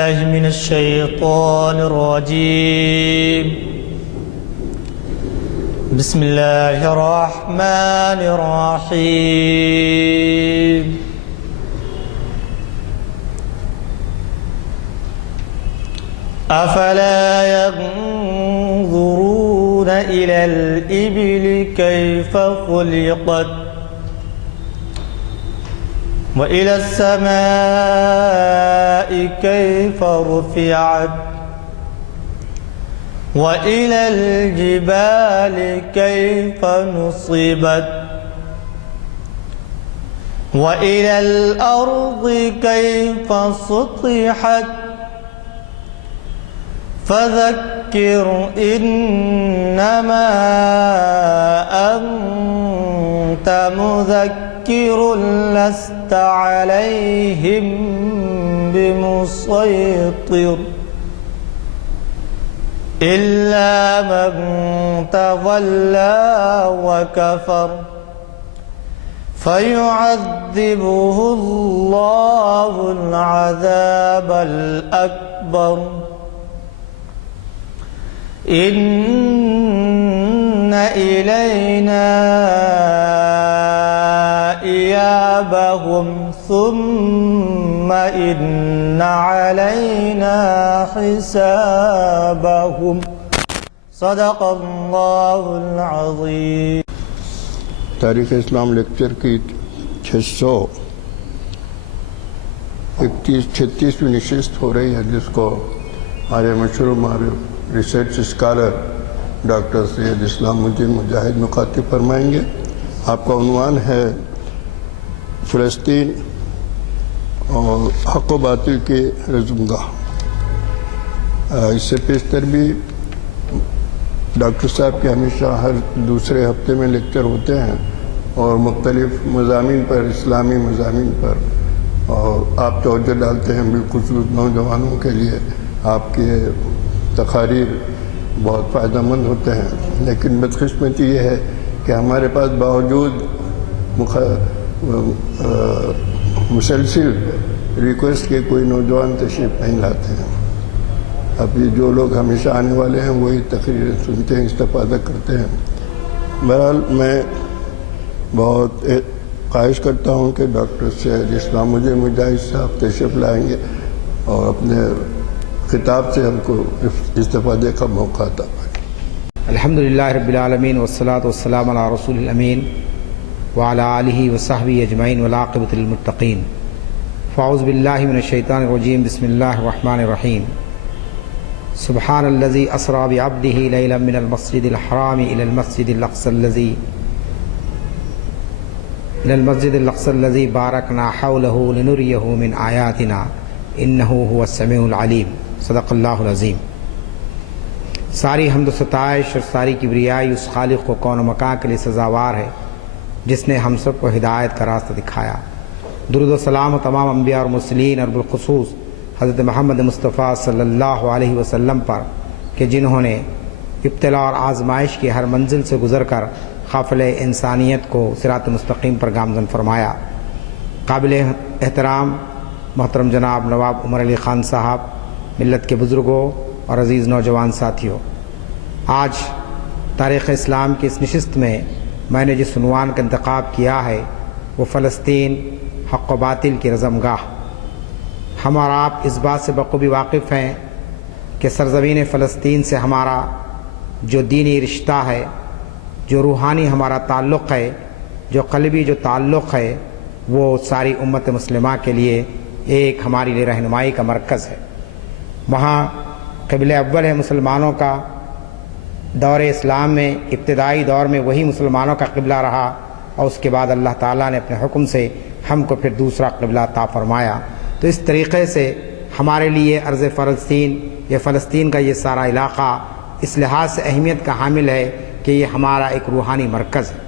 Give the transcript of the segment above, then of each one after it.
من الشيطان الرجيم. بسم الله الرحمن الرحيم. أفلا ينظرون إلى الإبل كيف خلقت وإلى السماء كيف رفعت وإلى الجبال كيف نصبت وإلى الأرض كيف سطحت فذكر إنما أنت مذكر لست عليهم بمسيطر إلا من تولى وكفر فيعذبه الله العذاب الأكبر إن إلينا إيابهم ثم إن علينا حسابهم. صدق اللہ العظیم. تاریخ اسلام لیکچر کی 636ویں نشست ہو رہی ہے، جس کو ہمارے مشہور معروف ریسرچ اسکالر ڈاکٹر سید اسلام الدین مجاہد مخاطب فرمائیں گے. آپ کا عنوان ہے فلسطین اور حق و باطل کی رزمگاہ. اس سے پیشتر بھی ڈاکٹر صاحب کے ہمیشہ ہر دوسرے ہفتے میں لیکچر ہوتے ہیں اور مختلف مضامین پر، اسلامی مضامین پر، اور آپ توجہ ڈالتے ہیں بالخصوص نوجوانوں کے لیے. آپ کے تقاریر بہت فائدہ مند ہوتے ہیں، لیکن بدقسمتی یہ ہے کہ ہمارے پاس باوجود مسلسل ریکویسٹ کے کوئی نوجوان تشریف نہیں لاتے ہیں. اب یہ جو لوگ ہمیشہ آنے والے ہیں وہی تقریریں سنتے ہیں، استفادہ کرتے ہیں. بہرحال میں بہت خواہش کرتا ہوں کہ ڈاکٹر سید اسلام الدین مجاہد صاحب تشریف لائیں گے اور اپنے خطاب سے ہم کو استفادے کا موقع عطا فرمائیں. الحمدللہ رب العالمین والصلاة والسلام علی رسول الامین وعلی آلہ وصحبہ اجمعین والعاقبۃ للمتقین. فاعوذ باللہ من الشیطان الرجیم. بسم اللہ الرحمن الرحیم. سبحان الذی اسری بعبدہ لیلا من المسجد الحرام الی المسجد الاقصی الذی بارکنا حولہ لنریہ من آیاتنا انہ هو السمیع العلیم. صدق اللہ العظیم. ساری حمد و ستائش اور ساری کبریائی اس خالق کو کون و مکان کے لیے سزاوار ہے جس نے ہم سب کو ہدایت کا راستہ دکھایا. درود و سلام تمام انبیاء اور مرسلین اور بالخصوص حضرت محمد مصطفیٰ صلی اللہ علیہ وسلم پر کہ جنہوں نے ابتلا اور آزمائش کی ہر منزل سے گزر کر قافلہ انسانیت کو صراط مستقیم پر گامزن فرمایا. قابل احترام محترم جناب نواب عمر علی خان صاحب، ملت کے بزرگوں اور عزیز نوجوان ساتھیوں، آج تاریخ اسلام کی اس نشست میں میں نے جس عنوان کا انتخاب کیا ہے وہ فلسطین حق و باطل کی رزمگاہ. ہم اور آپ اس بات سے بخوبی واقف ہیں کہ سرزمین فلسطین سے ہمارا جو دینی رشتہ ہے، جو روحانی ہمارا تعلق ہے، جو قلبی جو تعلق ہے، وہ ساری امت مسلمہ کے لیے ایک ہماری لیے رہنمائی کا مرکز ہے. وہاں قبلہ اول ہے مسلمانوں کا. دور اسلام میں ابتدائی دور میں وہی مسلمانوں کا قبلہ رہا اور اس کے بعد اللہ تعالیٰ نے اپنے حکم سے ہم کو پھر دوسرا قبلہ عطا فرمایا. تو اس طریقے سے ہمارے لیے ارض فلسطین، یہ فلسطین کا یہ سارا علاقہ اس لحاظ سے اہمیت کا حامل ہے کہ یہ ہمارا ایک روحانی مرکز ہے.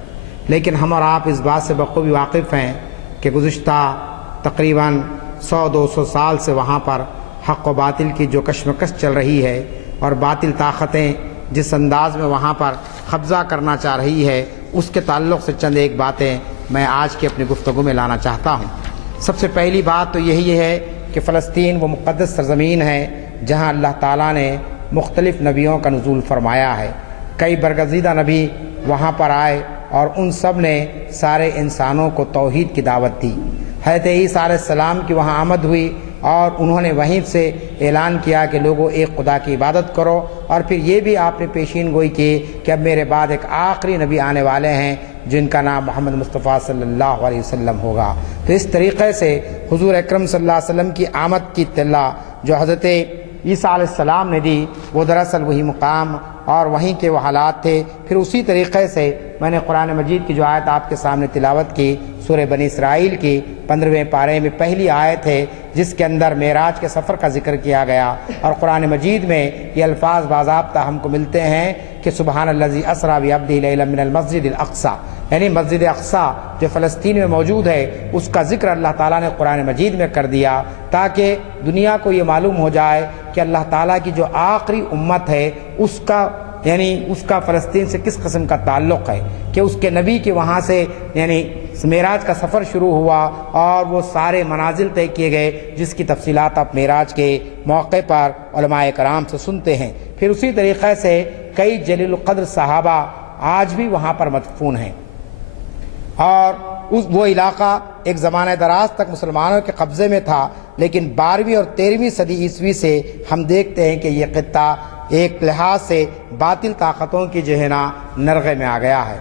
لیکن ہم اور آپ اس بات سے بخوبی واقف ہیں کہ گزشتہ تقریباً 100-200 سال سے وہاں پر حق و باطل کی جو کشمکش چل رہی ہے اور باطل طاقتیں جس انداز میں وہاں پر قبضہ کرنا چاہ رہی ہے، اس کے تعلق سے چند ایک باتیں میں آج کی اپنی گفتگو میں لانا چاہتا ہوں. سب سے پہلی بات تو یہی ہے کہ فلسطین وہ مقدس سرزمین ہے جہاں اللہ تعالیٰ نے مختلف نبیوں کا نزول فرمایا ہے۔ کئی برگزیدہ نبی وہاں پر آئے اور ان سب نے سارے انسانوں کو توحید کی دعوت دی۔ حضرت عیسیٰ علیہ السلام کی وہاں آمد ہوئی اور انہوں نے وہیں سے اعلان کیا کہ لوگوں ایک خدا کی عبادت کرو، اور پھر یہ بھی آپ نے پیشین گوئی کی کہ اب میرے بعد ایک آخری نبی آنے والے ہیں جن کا نام محمد مصطفیٰ صلی اللہ علیہ وسلم ہوگا۔ تو اس طریقے سے حضور اکرم صلی اللہ علیہ وسلم کی آمد کی اطلاع جو حضرت عیسیٰ علیہ السلام نے دی وہ دراصل وہی مقام اور وہیں کے وہ حالات تھے۔ پھر اسی طریقے سے میں نے قرآن مجید کی جو آیت آپ کے سامنے تلاوت کی سورہ بنی اسرائیل کی 15ویں پارے میں پہلی آیت ہے جس کے اندر معراج کے سفر کا ذکر کیا گیا، اور قرآن مجید میں یہ الفاظ باضابطہ ہم کو ملتے ہیں کہ سبحان الذی اسریٰ بعبدہ لیلا من المسجد الاقصیٰ، یعنی مسجد اقصیٰ جو فلسطین میں موجود ہے اس کا ذکر اللہ تعالیٰ نے قرآن مجید میں کر دیا تاکہ دنیا کو یہ معلوم ہو جائے کہ اللہ تعالیٰ کی جو آخری امت ہے اس کا فلسطین سے کس قسم کا تعلق ہے، کہ اس کے نبی کے وہاں سے معراج کا سفر شروع ہوا اور وہ سارے منازل طے کیے گئے جس کی تفصیلات آپ معراج کے موقع پر علماء کرام سے سنتے ہیں۔ پھر اسی طریقے سے کئی جلیل القدر صحابہ آج بھی وہاں پر مدفون ہیں، اور وہ علاقہ ایک زمانہ دراز تک مسلمانوں کے قبضے میں تھا، لیکن 12ویں اور 13ویں صدی عیسوی سے ہم دیکھتے ہیں کہ یہ خطہ ایک لحاظ سے باطل طاقتوں کی جو ہے نا نرغے میں آ گیا ہے۔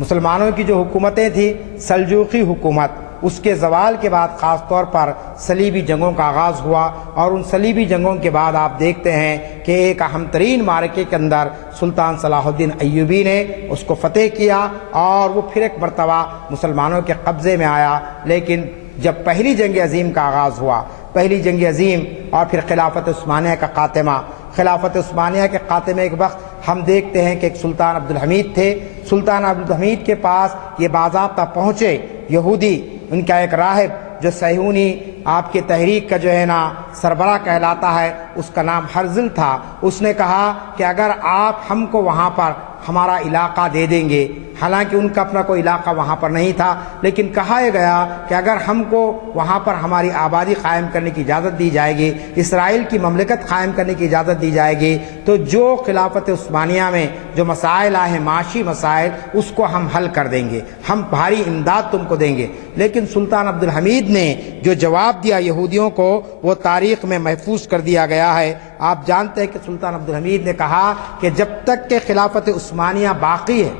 مسلمانوں کی جو حکومتیں تھیں، سلجوقی حکومت، اس کے زوال کے بعد خاص طور پر صلیبی جنگوں کا آغاز ہوا، اور ان صلیبی جنگوں کے بعد آپ دیکھتے ہیں کہ ایک اہم ترین معرکے کے اندر سلطان صلاح الدین ایوبی نے اس کو فتح کیا اور وہ پھر ایک مرتبہ مسلمانوں کے قبضے میں آیا۔ لیکن جب پہلی جنگ عظیم کا آغاز ہوا، پہلی جنگ عظیم اور پھر خلافت عثمانیہ کا خاتمہ، خلافت عثمانیہ کے خاتمے کے وقت ہم دیکھتے ہیں کہ ایک سلطان عبدالحمید تھے، سلطان عبدالحمید کے پاس یہ باضابطہ پہنچے یہودی، ان کا ایک راہب جو صہیونی آپ کی تحریک کا جو ہے نا سربراہ کہلاتا ہے، اس کا نام ہرزل تھا، اس نے کہا کہ اگر آپ ہم کو وہاں پر ہمارا علاقہ دے دیں گے، حالانکہ ان کا اپنا کوئی علاقہ وہاں پر نہیں تھا، لیکن کہا گیا کہ اگر ہم کو وہاں پر ہماری آبادی قائم کرنے کی اجازت دی جائے گی، اسرائیل کی مملکت قائم کرنے کی اجازت دی جائے گی، تو جو خلافت عثمانیہ میں جو مسائل آئے ہیں، معاشی مسائل، اس کو ہم حل کر دیں گے، ہم بھاری امداد تم کو دیں گے۔ لیکن سلطان عبدالحمید نے جو جواب دیا یہودیوں کو وہ تاریخ میں محفوظ کر دیا گیا ہے۔ آپ جانتے ہیں کہ سلطان عبدالحمید نے کہا کہ جب تک کہ خلافت عثمانیہ باقی ہے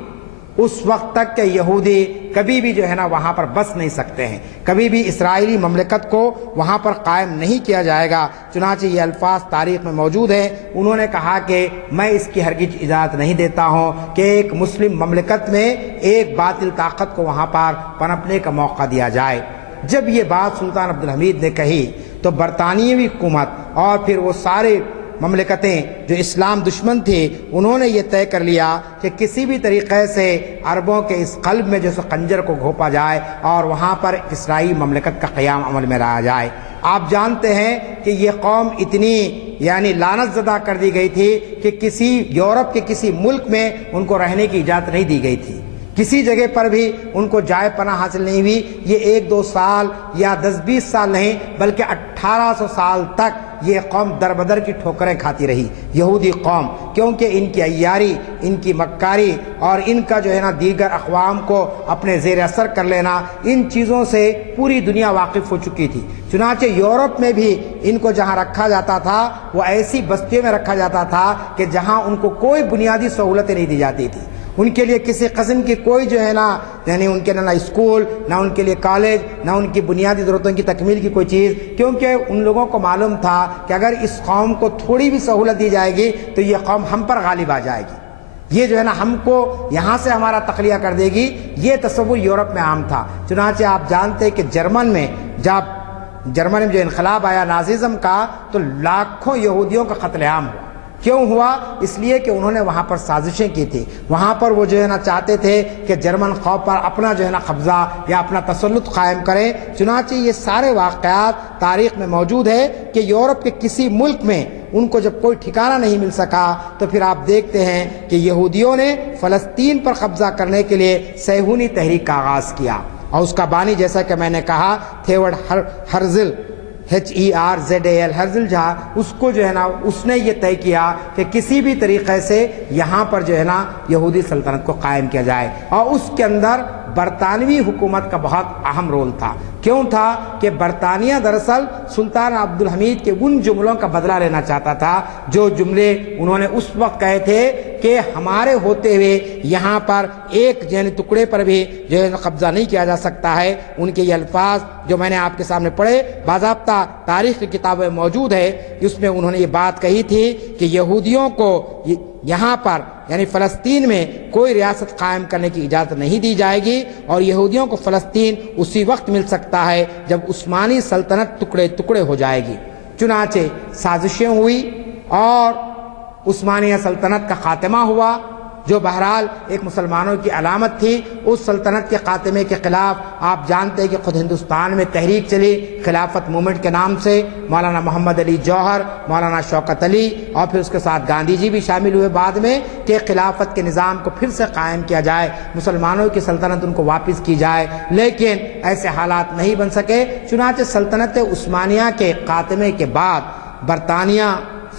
اس وقت تک کہ یہودی کبھی بھی جو ہے نا وہاں پر بس نہیں سکتے ہیں، کبھی بھی اسرائیلی مملکت کو وہاں پر قائم نہیں کیا جائے گا۔ چنانچہ یہ الفاظ تاریخ میں موجود ہیں، انہوں نے کہا کہ میں اس کی ہرگز اجازت نہیں دیتا ہوں کہ ایک مسلم مملکت میں ایک باطل طاقت کو وہاں پر پنپنے کا موقع دیا جائے۔ جب یہ بات سلطان عبدالحمید نے کہی تو برطانوی حکومت اور پھر وہ سارے مملکتیں جو اسلام دشمن تھی انہوں نے یہ طے کر لیا کہ کسی بھی طریقے سے عربوں کے اس قلب میں جو خنجر کو گھونپا جائے اور وہاں پر اسرائیلی مملکت کا قیام عمل میں لایا جائے۔ آپ جانتے ہیں کہ یہ قوم اتنی لعنت زدہ کر دی گئی تھی کہ کسی یورپ کے کسی ملک میں ان کو رہنے کی اجازت نہیں دی گئی تھی، کسی جگہ پر بھی ان کو جائے پناہ حاصل نہیں ہوئی۔ یہ 1-2 سال یا 10-20 سال نہیں بلکہ 1800 سال تک یہ قوم در بدر کی ٹھوکریں کھاتی رہی، یہودی قوم، کیونکہ ان کی عیاری، ان کی مکاری اور ان کا جو ہے نا دیگر اقوام کو اپنے زیر اثر کر لینا، ان چیزوں سے پوری دنیا واقف ہو چکی تھی۔ چنانچہ یورپ میں بھی ان کو جہاں رکھا جاتا تھا وہ ایسی بستیوں میں رکھا جاتا تھا کہ جہاں ان کو کوئی بنیادی سہولتیں نہیں دی جاتی تھی، ان کے لیے کسی قسم کی کوئی جو ہے نا ان کے نہ اسکول، نہ ان کے لیے کالج، نہ ان کی بنیادی ضرورتوں کی تکمیل کی کوئی چیز، کیونکہ ان لوگوں کو معلوم تھا کہ اگر اس قوم کو تھوڑی بھی سہولت دی جائے گی تو یہ قوم ہم پر غالب آ جائے گی، یہ جو ہے نا ہم کو یہاں سے ہمارا تخلیہ کر دے گی۔ یہ تصور یورپ میں عام تھا۔ چنانچہ آپ جانتے ہیں کہ جرمن میں جو انقلاب آیا نازیزم کا تو لاکھوں یہودیوں کا قتل عام ہوا۔ کیوں ہوا؟ اس لیے کہ انہوں نے وہاں پر سازشیں کی تھی، وہاں پر وہ جو ہے نا چاہتے تھے کہ جرمن قوم پر اپنا جو ہے نا قبضہ یا اپنا تسلط قائم کریں۔ چنانچہ یہ سارے واقعات تاریخ میں موجود ہے کہ یورپ کے کسی ملک میں ان کو جب کوئی ٹھکانہ نہیں مل سکا تو پھر آپ دیکھتے ہیں کہ یہودیوں نے فلسطین پر قبضہ کرنے کے لیے صہیونی تحریک کا آغاز کیا، اور اس کا بانی جیسا کہ میں نے کہا تھیوڈ HERZAL ہرزل جہاں، اس کو جو ہے نا اس نے یہ طے کیا کہ کسی بھی طریقے سے یہاں پر جو ہے نا یہودی سلطنت کو قائم کیا جائے، اور اس کے اندر برطانوی حکومت کا بہت اہم رول تھا۔ کیوں تھا؟ کہ برطانیہ دراصل سلطان عبد الحمید کے ان جملوں کا بدلہ لینا چاہتا تھا جو جملے انہوں نے اس وقت کہے تھے کہ ہمارے ہوتے ہوئے یہاں پر ایک ٹکڑے پر بھی جو ہے قبضہ نہیں کیا جا سکتا ہے۔ ان کے یہ الفاظ جو میں نے آپ کے سامنے پڑھے باضابطہ تاریخ کی کتابیں موجود ہے، اس میں انہوں نے یہ بات کہی تھی کہ یہودیوں کو یہاں پر یعنی فلسطین میں کوئی ریاست قائم کرنے کی اجازت نہیں دی جائے گی، اور یہودیوں کو فلسطین اسی وقت مل سکتا ہے جب عثمانی سلطنت ٹکڑے ٹکڑے ہو جائے گی۔ چنانچہ سازشیں ہوئی اور عثمانیہ سلطنت کا خاتمہ ہوا، جو بہرحال ایک مسلمانوں کی علامت تھی۔ اس سلطنت کے خاتمے کے خلاف آپ جانتے ہیں کہ خود ہندوستان میں تحریک چلی خلافت موومنٹ کے نام سے، مولانا محمد علی جوہر، مولانا شوکت علی، اور پھر اس کے ساتھ گاندھی جی بھی شامل ہوئے بعد میں، کہ خلافت کے نظام کو پھر سے قائم کیا جائے، مسلمانوں کی سلطنت ان کو واپس کی جائے، لیکن ایسے حالات نہیں بن سکے۔ چنانچہ سلطنت عثمانیہ کے خاتمے کے بعد برطانیہ،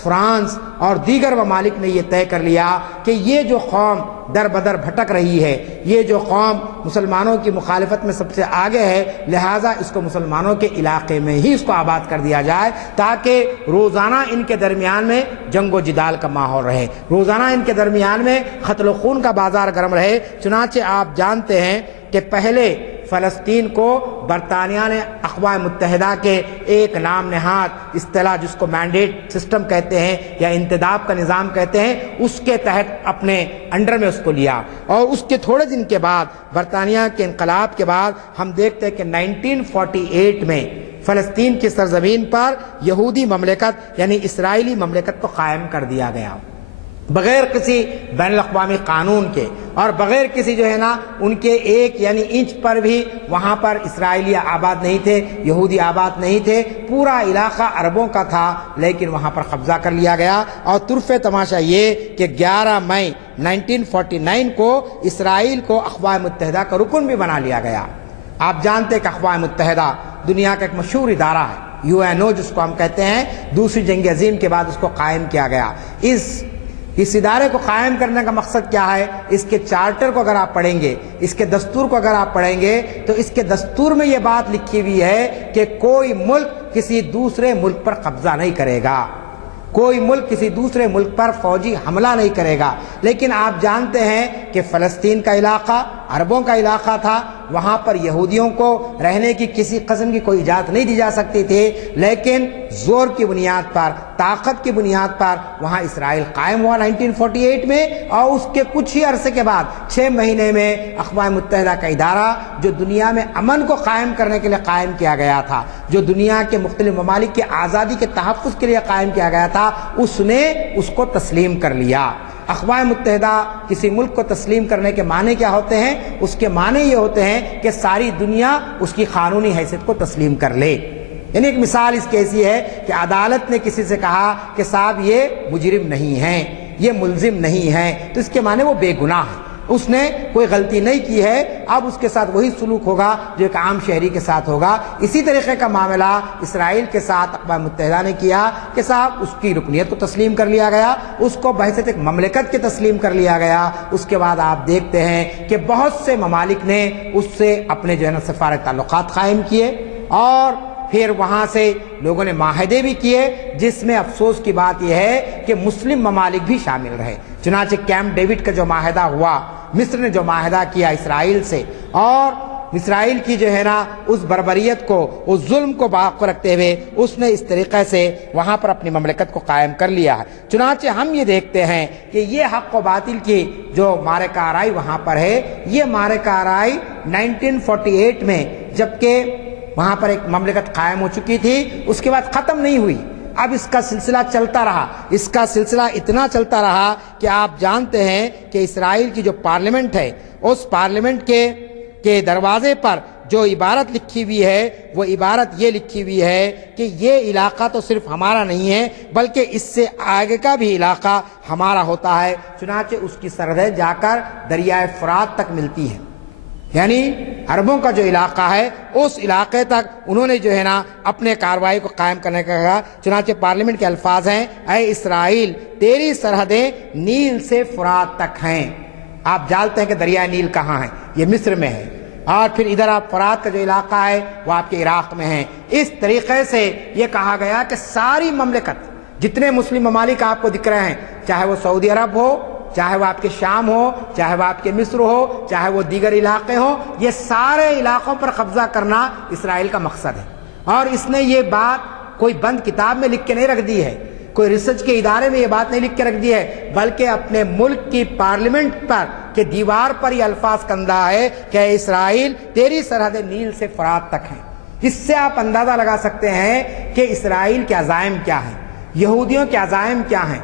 فرانس اور دیگر ممالک نے یہ طے کر لیا کہ یہ جو قوم در بدر بھٹک رہی ہے، یہ جو قوم مسلمانوں کی مخالفت میں سب سے آگے ہے، لہٰذا اس کو مسلمانوں کے علاقے میں ہی اس کو آباد کر دیا جائے، تاکہ روزانہ ان کے درمیان میں جنگ و جدال کا ماحول رہے، روزانہ ان کے درمیان میں قتل و خون کا بازار گرم رہے۔ چنانچہ آپ جانتے ہیں کہ پہلے فلسطین کو برطانیہ نے اقوام متحدہ کے ایک نام نہاد اصطلاح جس کو مینڈیٹ سسٹم کہتے ہیں یا انتداب کا نظام کہتے ہیں، اس کے تحت اپنے انڈر میں اس کو لیا، اور اس کے تھوڑے دن کے بعد برطانیہ کے انقلاب کے بعد ہم دیکھتے ہیں کہ 1948 میں فلسطین کی سرزمین پر یہودی مملکت یعنی اسرائیلی مملکت کو قائم کر دیا گیا، بغیر کسی بین الاقوامی قانون کے، اور بغیر کسی جو ہے نا ان کے ایک یعنی انچ پر بھی وہاں پر اسرائیلی آباد نہیں تھے، یہودی آباد نہیں تھے، پورا علاقہ عربوں کا تھا، لیکن وہاں پر قبضہ کر لیا گیا۔ اور طرف تماشا یہ کہ 11 مئی 1949 کو اسرائیل کو اقوام متحدہ کا رکن بھی بنا لیا گیا۔ آپ جانتے کہ اقوام متحدہ دنیا کا ایک مشہور ادارہ ہے، UNO جس کو ہم کہتے ہیں، دوسری جنگ عظیم کے بعد اس کو قائم کیا گیا۔ اس ادارے کو قائم کرنے کا مقصد کیا ہے؟ اس کے چارٹر کو اگر آپ پڑھیں گے، اس کے دستور کو اگر آپ پڑھیں گے، تو اس کے دستور میں یہ بات لکھی ہوئی ہے کہ کوئی ملک کسی دوسرے ملک پر قبضہ نہیں کرے گا، کوئی ملک کسی دوسرے ملک پر فوجی حملہ نہیں کرے گا۔ لیکن آپ جانتے ہیں کہ فلسطین کا علاقہ عربوں کا علاقہ تھا، وہاں پر یہودیوں کو رہنے کی کسی قسم کی کوئی اجازت نہیں دی جا سکتی تھی، لیکن زور کی بنیاد پر، طاقت کی بنیاد پر وہاں اسرائیل قائم ہوا 1948 میں، اور اس کے کچھ ہی عرصے کے بعد 6 مہینے میں اقوام متحدہ کا ادارہ جو دنیا میں امن کو قائم کرنے کے لیے قائم کیا گیا تھا، جو دنیا کے مختلف ممالک کی آزادی کے تحفظ کے لیے قائم کیا گیا تھا، اس نے اس کو تسلیم کر لیا۔ اقوام متحدہ کسی ملک کو تسلیم کرنے کے معنی کیا ہوتے ہیں؟ اس کے معنی یہ ہوتے ہیں کہ ساری دنیا اس کی قانونی حیثیت کو تسلیم کر لے۔ یعنی ایک مثال اس کی ایسی ہے کہ عدالت نے کسی سے کہا کہ صاحب یہ مجرم نہیں ہیں، یہ ملزم نہیں ہیں، تو اس کے معنی وہ بے گناہ ہے، اس نے کوئی غلطی نہیں کی ہے، اب اس کے ساتھ وہی سلوک ہوگا جو ایک عام شہری کے ساتھ ہوگا۔ اسی طریقے کا معاملہ اسرائیل کے ساتھ اقوام متحدہ نے کیا کہ صاحب اس کی رکنیت کو تسلیم کر لیا گیا، اس کو بحیثیت ایک مملکت کے تسلیم کر لیا گیا۔ اس کے بعد آپ دیکھتے ہیں کہ بہت سے ممالک نے اس سے اپنے جو ہے نا سفارت تعلقات قائم کیے، اور پھر وہاں سے لوگوں نے معاہدے بھی کیے، جس میں افسوس کی بات یہ ہے کہ مسلم ممالک بھی شامل رہے۔ چنانچہ کیمپ ڈیوڈ کا جو معاہدہ ہوا، مصر نے جو معاہدہ کیا اسرائیل سے، اور اسرائیل کی جو ہے نا اس بربریت کو، اس ظلم کو باق رکھتے ہوئے اس نے اس طریقے سے وہاں پر اپنی مملکت کو قائم کر لیا ہے۔ چنانچہ ہم یہ دیکھتے ہیں کہ یہ حق و باطل کی جو معرکہ آرائی وہاں پر ہے، یہ معرکہ آرائی 1948 میں جبکہ وہاں پر ایک مملکت قائم ہو چکی تھی، اس کے بعد ختم نہیں ہوئی، اب اس کا سلسلہ چلتا رہا، اس کا سلسلہ اتنا چلتا رہا کہ آپ جانتے ہیں کہ اسرائیل کی جو پارلیمنٹ ہے، اس پارلیمنٹ کے دروازے پر جو عبارت لکھی ہوئی ہے، وہ عبارت یہ لکھی ہوئی ہے کہ یہ علاقہ تو صرف ہمارا نہیں ہے بلکہ اس سے آگے کا بھی علاقہ ہمارا ہوتا ہے۔ چنانچہ اس کی سرحدیں جا کر دریائے فرات تک ملتی ہیں، یعنی عربوں کا جو علاقہ ہے اس علاقے تک انہوں نے جو ہے نا اپنے کارروائی کو قائم کرنے کا کہا۔ چنانچہ پارلیمنٹ کے الفاظ ہیں، اے اسرائیل تیری سرحدیں نیل سے فرات تک ہیں۔ آپ جانتے ہیں کہ دریائے نیل کہاں ہے، یہ مصر میں ہے، اور پھر ادھر آپ فرات کا جو علاقہ ہے وہ آپ کے عراق میں ہے۔ اس طریقے سے یہ کہا گیا کہ ساری مملکت، جتنے مسلم ممالک آپ کو دکھ رہے ہیں، چاہے وہ سعودی عرب ہو، چاہے وہ آپ کے شام ہو، چاہے وہ آپ کے مصر ہو، چاہے وہ دیگر علاقے ہوں، یہ سارے علاقوں پر قبضہ کرنا اسرائیل کا مقصد ہے۔ اور اس نے یہ بات کوئی بند کتاب میں لکھ کے نہیں رکھ دی ہے، کوئی ریسرچ کے ادارے میں یہ بات نہیں لکھ کے رکھ دی ہے، بلکہ اپنے ملک کی پارلیمنٹ پر کہ دیوار پر یہ الفاظ کندہ ہے کہ اسرائیل تیری سرحدیں نیل سے فرات تک ہیں۔ اس سے آپ اندازہ لگا سکتے ہیں کہ اسرائیل کے عزائم کیا ہیں، یہودیوں کے عزائم کیا ہیں۔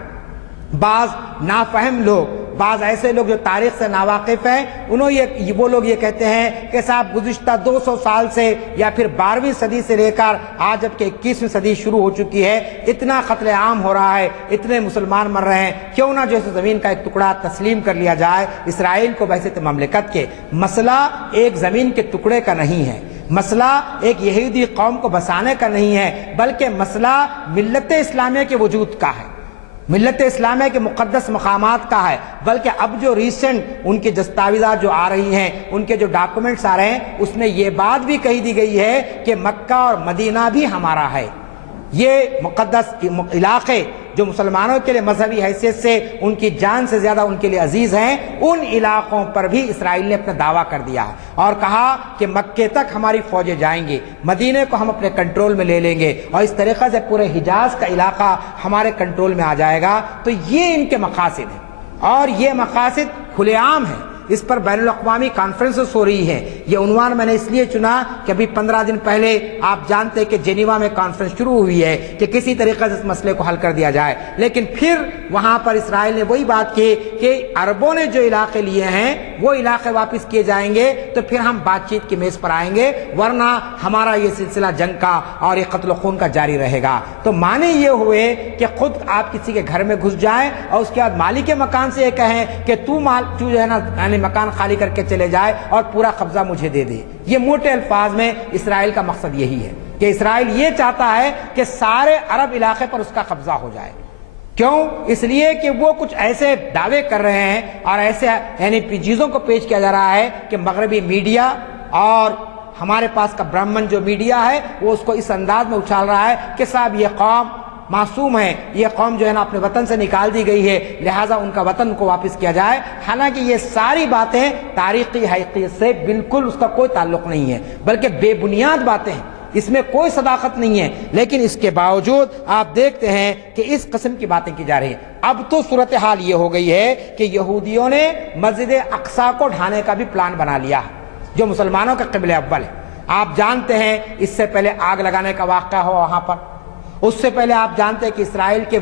بعض نافہم لوگ، بعض ایسے لوگ جو تاریخ سے ناواقف ہیں، وہ لوگ یہ کہتے ہیں کہ صاحب گزشتہ 200 سال سے یا پھر 12ویں صدی سے لے کر آج جب کہ 21ویں صدی شروع ہو چکی ہے، اتنا قتل عام ہو رہا ہے، اتنے مسلمان مر رہے ہیں، کیوں نہ جو اس زمین کا ایک ٹکڑا تسلیم کر لیا جائے اسرائیل کو بحیثیت مملکت کے۔ مسئلہ ایک زمین کے ٹکڑے کا نہیں ہے، مسئلہ ایک یہودی قوم کو بسانے کا نہیں ہے، بلکہ مسئلہ ملت اسلامیہ کے وجود کا ہے، ملت اسلامیہ کے مقدس مقامات کا ہے۔ بلکہ اب جو ریسنٹ ان کی دستاویزات جو آ رہی ہیں، ان کے جو ڈاکومنٹس آ رہے ہیں، اس میں یہ بات بھی کہی دی گئی ہے کہ مکہ اور مدینہ بھی ہمارا ہے۔ یہ مقدس علاقے جو مسلمانوں کے لیے مذہبی حیثیت سے ان کی جان سے زیادہ ان کے لیے عزیز ہیں، ان علاقوں پر بھی اسرائیل نے اپنا دعویٰ کر دیا ہے اور کہا کہ مکے تک ہماری فوجیں جائیں گی، مدینے کو ہم اپنے کنٹرول میں لے لیں گے، اور اس طریقے سے پورے حجاز کا علاقہ ہمارے کنٹرول میں آ جائے گا۔ تو یہ ان کے مقاصد ہیں، اور یہ مقاصد کھلے عام ہیں۔ اس پر بین الاقوامی کانفرنسز ہو رہی ہیں۔ یہ عنوان میں نے اس لیے چنا کہ ابھی 15 دن پہلے آپ جانتے کہ جنیوا میں کانفرنس شروع ہوئی ہے کہ کسی طریقے سے اس مسئلے کو حل کر دیا جائے، لیکن پھر وہاں پر اسرائیل نے وہی بات کی کہ عربوں نے جو علاقے لیے ہیں وہ علاقے واپس کیے جائیں گے تو پھر ہم بات چیت کی میز پر آئیں گے، ورنہ ہمارا یہ سلسلہ جنگ کا اور یہ قتل و خون کا جاری رہے گا۔ تو معنی یہ ہوئے کہ خود آپ کسی کے گھر میں گھس جائیں اور اس کے بعد مالک مکان سے یہ کہیں کہ تو جو ہے نا مکان خالی کر کے چلے جائے اور پورا قبضہ مجھے دے دے۔ یہ موٹے الفاظ میں اسرائیل کا مقصد یہی ہے کہ اسرائیل یہ چاہتا ہے کہ سارے عرب علاقے پر اس کا قبضہ ہو جائے۔ کیوں؟ اس لیے کہ وہ کچھ ایسے دعوے کر رہے ہیں اور ایسے چیزوں کو پیش کیا جا رہا ہے کہ مغربی میڈیا اور ہمارے پاس کا برہمن جو میڈیا ہے وہ اس کو اس انداز میں اچھال رہا ہے کہ صاحب یہ قوم معصوم ہے، یہ قوم جو ہے نا اپنے وطن سے نکال دی گئی ہے، لہٰذا ان کا وطن کو واپس کیا جائے۔ حالانکہ یہ ساری باتیں تاریخی حقیقت سے بالکل اس کا کوئی تعلق نہیں ہے، بلکہ بے بنیاد باتیں ہیں، اس میں کوئی صداقت نہیں ہے، لیکن اس کے باوجود آپ دیکھتے ہیں کہ اس قسم کی باتیں کی جا رہی ہیں۔ اب تو صورتحال یہ ہو گئی ہے کہ یہودیوں نے مسجد اقصیٰ کو ڈھانے کا بھی پلان بنا لیا ہے، جو مسلمانوں کا قبلہ اول ہے۔ آپ جانتے ہیں اس سے پہلے آگ لگانے کا واقعہ ہوا وہاں پر، اس سے پہلے آپ جانتے ہیں کہ اسرائیل کے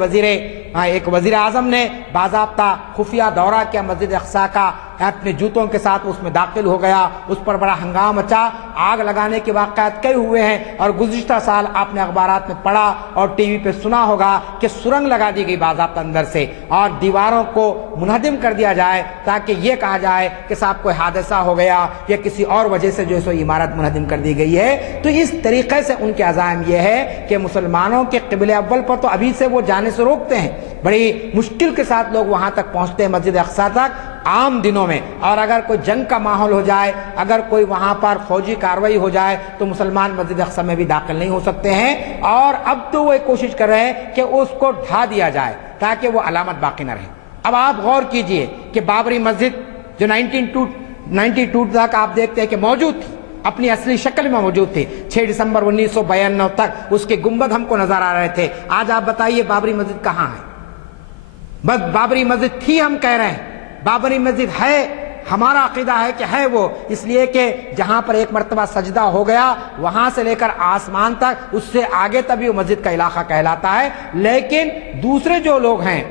ایک وزیر اعظم نے باضابطہ خفیہ دورہ کیا مسجد اقصیٰ کا، اپنے جوتوں کے ساتھ اس میں داخل ہو گیا، اس پر بڑا ہنگامہ مچا، آگ لگانے کے واقعات کئی ہوئے ہیں، اور گزشتہ سال آپ نے اخبارات میں پڑھا اور ٹی وی پہ سنا ہوگا کہ سرنگ لگا دی گئی باضابطہ اندر سے اور دیواروں کو منہدم کر دیا جائے تاکہ یہ کہا جائے کہ صاحب کوئی حادثہ ہو گیا یا کسی اور وجہ سے جو ہے سو عمارت منہدم کر دی گئی ہے۔ تو اس طریقے سے ان کے عزائم یہ ہے کہ مسلمانوں کے قبلہ اول پر تو ابھی سے وہ جانے سے روکتے ہیں، بڑی مشکل کے ساتھ لوگ وہاں تک پہنچتے ہیں مسجد اقصیٰ تک عام دنوں میں، اور اگر کوئی جنگ کا ماحول ہو جائے، اگر کوئی وہاں پر فوجی کارروائی ہو جائے تو مسلمان مسجد اقصیٰ میں بھی داخل نہیں ہو سکتے ہیں۔ اور اب تو وہ ایک کوشش کر رہے ہیں کہ اس کو ڈھا دیا جائے تاکہ وہ علامت باقی نہ رہے۔ اب آپ غور کیجئے کہ بابری مسجد جو 1992 تک آپ دیکھتے ہیں کہ موجود تھی، اپنی اصلی شکل میں موجود تھی، 6 دسمبر 1992 تک اس کے گنبد ہم کو نظر آ رہے تھے۔ آج آپ بتائیے بابری مسجد کہاں ہے؟ بس بابری مسجد تھی ہم کہہ رہے ہیں، بابری مسجد ہے، ہمارا عقیدہ ہے کہ ہے وہ، اس لیے کہ جہاں پر ایک مرتبہ سجدہ ہو گیا وہاں سے لے کر آسمان تک، اس سے آگے تک بھی وہ مسجد کا علاقہ کہلاتا ہے۔ لیکن دوسرے جو لوگ ہیں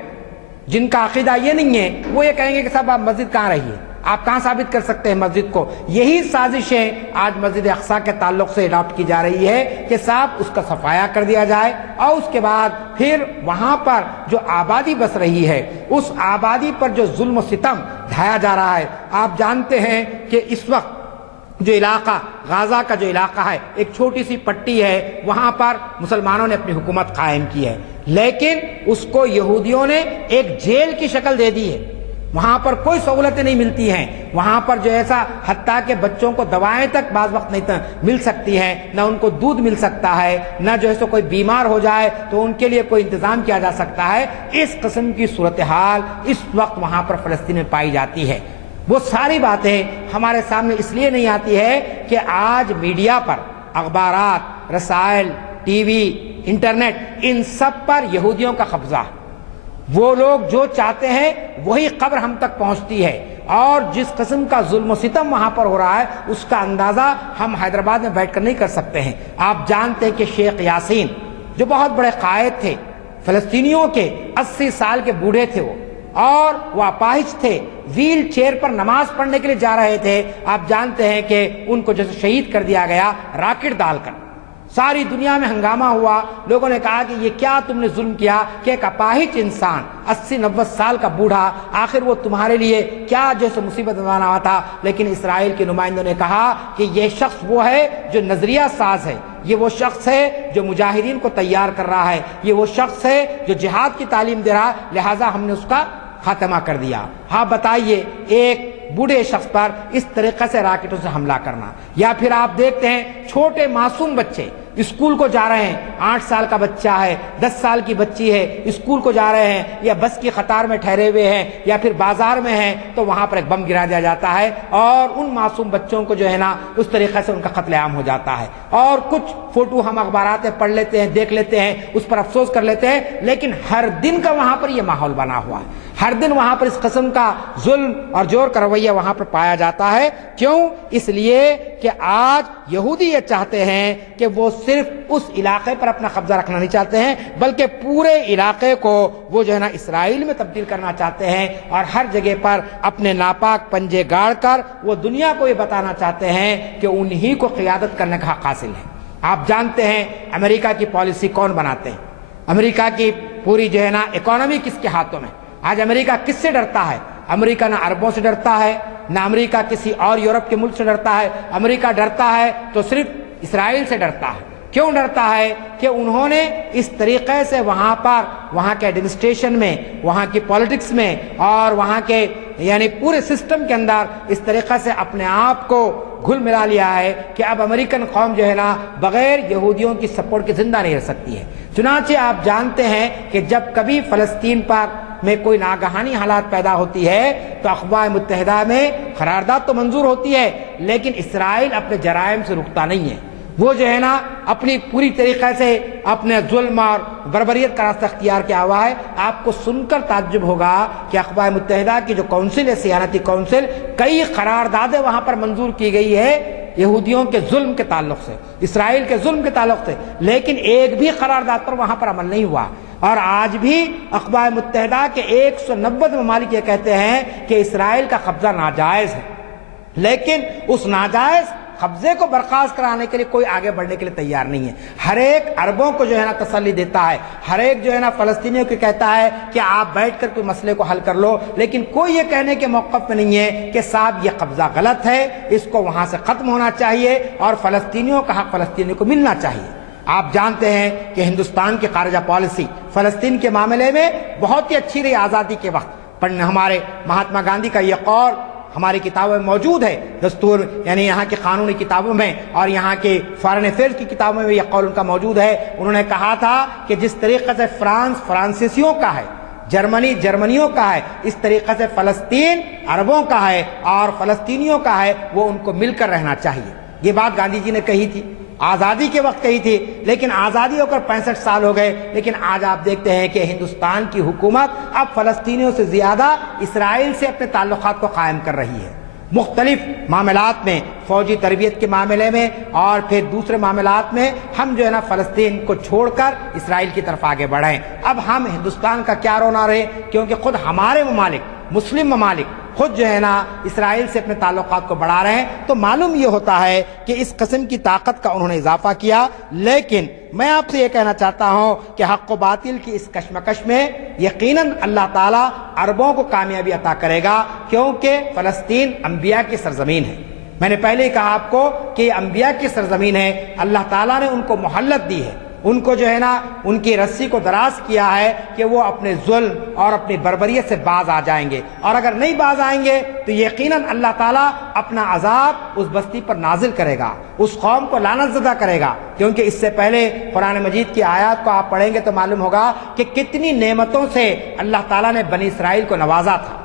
جن کا عقیدہ یہ نہیں ہے وہ یہ کہیں گے کہ صاحب آپ مسجد کہاں رہی ہے، آپ کہاں ثابت کر سکتے ہیں مسجد کو؟ یہی سازشیں آج مسجد اقصیٰ کے تعلق سے اڈاپٹ کی جا رہی ہے کہ صاحب اس کا صفایا کر دیا جائے، اور اس کے بعد پھر وہاں پر جو آبادی بس رہی ہے اس آبادی پر جو ظلم و ستم ڈھایا جا رہا ہے۔ آپ جانتے ہیں کہ اس وقت جو علاقہ غازہ کا جو علاقہ ہے ایک چھوٹی سی پٹی ہے، وہاں پر مسلمانوں نے اپنی حکومت قائم کی ہے، لیکن اس کو یہودیوں نے ایک جیل کی شکل دے دی ہے۔ وہاں پر کوئی سہولتیں نہیں ملتی ہیں، وہاں پر جو ایسا حتیٰ کہ بچوں کو دوائیں تک بعض وقت نہیں مل سکتی ہیں، نہ ان کو دودھ مل سکتا ہے، نہ جو ہے سو کوئی بیمار ہو جائے تو ان کے لیے کوئی انتظام کیا جا سکتا ہے۔ اس قسم کی صورتحال اس وقت وہاں پر فلسطین میں پائی جاتی ہے۔ وہ ساری باتیں ہمارے سامنے اس لیے نہیں آتی ہے کہ آج میڈیا پر، اخبارات، رسائل، ٹی وی، انٹرنیٹ، ان سب پر یہودیوں کا قبضہ، وہ لوگ جو چاہتے ہیں وہی خبر ہم تک پہنچتی ہے، اور جس قسم کا ظلم و ستم وہاں پر ہو رہا ہے اس کا اندازہ ہم حیدرآباد میں بیٹھ کر نہیں کر سکتے ہیں۔ آپ جانتے ہیں کہ شیخ یاسین جو بہت بڑے قائد تھے فلسطینیوں کے، 80 سال کے بوڑھے تھے اور وہ اپاہج تھے، ویل چیئر پر نماز پڑھنے کے لیے جا رہے تھے، آپ جانتے ہیں کہ ان کو جیسے شہید کر دیا گیا راکٹ ڈال کر۔ ساری دنیا میں ہنگامہ ہوا، لوگوں نے کہا کہ یہ کیا تم نے ظلم کیا کہ ایک اپاہج انسان 80-90 سال کا بوڑھا، آخر وہ تمہارے لیے کیا جو ہے مصیبت بنا ہوا تھا۔ لیکن اسرائیل کے نمائندوں نے کہا کہ یہ شخص وہ ہے جو نظریہ ساز ہے، یہ وہ شخص ہے جو مجاہدین کو تیار کر رہا ہے، یہ وہ شخص ہے جو جہاد کی تعلیم دے رہا، لہٰذا ہم نے اس کا خاتمہ کر دیا۔ ہاں بتائیے، ایک بوڑھے شخص پر اس طریقے سے راکٹوں سے حملہ کرنا، یا پھر آپ دیکھتے ہیں چھوٹے معصوم بچے اسکول کو جا رہے ہیں، 8 سال کا بچہ ہے، 10 سال کی بچی ہے، اسکول کو جا رہے ہیں یا بس کی قطار میں ٹھہرے ہوئے ہیں یا پھر بازار میں ہیں، تو وہاں پر ایک بم گرا دیا جاتا ہے اور ان معصوم بچوں کو جو ہے نا اس طریقے سے ان کا قتل عام ہو جاتا ہے۔ اور کچھ فوٹو ہم اخبارات میں پڑھ لیتے ہیں، دیکھ لیتے ہیں، اس پر افسوس کر لیتے ہیں، لیکن ہر دن کا وہاں پر یہ ماحول بنا ہوا ہے، ہر دن وہاں پر اس قسم کا ظلم اور جور کا رویہ وہاں پر پایا جاتا ہے۔ کیوں؟ اس لیے کہ آج یہودی یہ چاہتے ہیں کہ وہ صرف اس علاقے پر اپنا قبضہ رکھنا نہیں چاہتے ہیں، بلکہ پورے علاقے کو وہ جو ہے نا اسرائیل میں تبدیل کرنا چاہتے ہیں، اور ہر جگہ پر اپنے ناپاک پنجے گاڑ کر وہ دنیا کو یہ بتانا چاہتے ہیں کہ انہی کو قیادت کرنے کا حق حاصل ہے۔ آپ جانتے ہیں امریکہ کی پالیسی کون بناتے ہیں؟ امریکہ کی پوری جو ہے نا اکانومی کس کے ہاتھوں میں؟ آج امریکہ کس سے ڈرتا ہے؟ امریکہ نہ عربوں سے ڈرتا ہے، نہ امریکہ کسی اور یورپ کے ملک سے ڈرتا ہے، امریکہ ڈرتا ہے تو صرف اسرائیل سے ڈرتا ہے۔ کیوں ڈرتا ہے؟ کہ انہوں نے اس طریقے سے وہاں پر وہاں کے ایڈمنسٹریشن میں، وہاں کی پالیٹکس میں اور وہاں کے یعنی پورے سسٹم کے اندر اس طریقے سے اپنے آپ کو گھل ملا لیا ہے کہ اب امریکن قوم جو ہے نا بغیر یہودیوں کی سپورٹ کے زندہ نہیں رہ سکتی ہے۔ چنانچہ آپ جانتے ہیں کہ جب کبھی فلسطین پر میں کوئی ناگہانی حالات پیدا ہوتی ہے تو اقوام متحدہ میں قرارداد تو منظور ہوتی ہے، لیکن اسرائیل اپنے جرائم سے رکتا نہیں ہے، وہ جو ہے نا اپنی پوری طریقے سے اپنے ظلم اور بربریت کا راستہ اختیار کیا ہوا ہے۔ آپ کو سن کر تعجب ہوگا کہ اقوام متحدہ کی جو کونسل ہے، سیانتی کونسل، کئی قراردادیں وہاں پر منظور کی گئی ہے یہودیوں کے ظلم کے تعلق سے، اسرائیل کے ظلم کے تعلق سے، لیکن ایک بھی قرارداد پر وہاں پر عمل نہیں ہوا۔ اور آج بھی اقوام متحدہ کے 190 ممالک یہ کہتے ہیں کہ اسرائیل کا قبضہ ناجائز ہے، لیکن اس ناجائز قبضے کو برخاست کرانے کے لیے کوئی آگے بڑھنے کے لیے تیار نہیں ہے۔ ہر ایک عربوں کو جو ہے نا تسلی دیتا ہے، ہر ایک جو ہے نا فلسطینیوں کو کہتا ہے کہ آپ بیٹھ کر کوئی مسئلے کو حل کر لو، لیکن کوئی یہ کہنے کے موقف میں نہیں ہے کہ صاحب یہ قبضہ غلط ہے، اس کو وہاں سے ختم ہونا چاہیے اور فلسطینیوں کا حق فلسطینیوں کو ملنا چاہیے۔ آپ جانتے ہیں کہ ہندوستان کی خارجہ پالیسی فلسطین کے معاملے میں بہت ہی اچھی رہی۔ آزادی کے وقت پڑھنے ہمارے مہاتما گاندھی کا یہ قول ہماری کتابوں میں موجود ہے، دستور یعنی یہاں کی قانونی کتابوں میں اور یہاں کے فارن افیئرز کی کتابوں میں یہ قول ان کا موجود ہے۔ انہوں نے کہا تھا کہ جس طریقے سے فرانس فرانسیسیوں کا ہے، جرمنی جرمنیوں کا ہے، اس طریقے سے فلسطین عربوں کا ہے اور فلسطینیوں کا ہے، وہ ان کو مل کر رہنا چاہیے۔ یہ بات گاندھی جی نے کہی تھی، آزادی کے وقت کہی تھی، لیکن آزادی ہو کر 65 سال ہو گئے، لیکن آج آپ دیکھتے ہیں کہ ہندوستان کی حکومت اب فلسطینیوں سے زیادہ اسرائیل سے اپنے تعلقات کو قائم کر رہی ہے، مختلف معاملات میں، فوجی تربیت کے معاملے میں اور پھر دوسرے معاملات میں ہم جو ہے نا فلسطین کو چھوڑ کر اسرائیل کی طرف آگے بڑھیں۔ اب ہم ہندوستان کا کیا رونا رہے، کیونکہ خود ہمارے ممالک، مسلم ممالک خود جو ہے نا اسرائیل سے اپنے تعلقات کو بڑھا رہے ہیں، تو معلوم یہ ہوتا ہے کہ اس قسم کی طاقت کا انہوں نے اضافہ کیا۔ لیکن میں آپ سے یہ کہنا چاہتا ہوں کہ حق و باطل کی اس کشمکش میں یقیناً اللہ تعالیٰ عربوں کو کامیابی عطا کرے گا، کیونکہ فلسطین انبیاء کی سرزمین ہے۔ میں نے پہلے ہی کہا آپ کو کہ یہ انبیاء کی سرزمین ہے، اللہ تعالیٰ نے ان کو مہلت دی ہے، ان کو جو ہے نا ان کی رسی کو دراز کیا ہے کہ وہ اپنے ظلم اور اپنی بربریت سے باز آ جائیں گے، اور اگر نہیں باز آئیں گے تو یقیناً اللہ تعالیٰ اپنا عذاب اس بستی پر نازل کرے گا، اس قوم کو لعنت زدہ کرے گا، کیونکہ اس سے پہلے قرآن مجید کی آیات کو آپ پڑھیں گے تو معلوم ہوگا کہ کتنی نعمتوں سے اللہ تعالیٰ نے بنی اسرائیل کو نوازا تھا،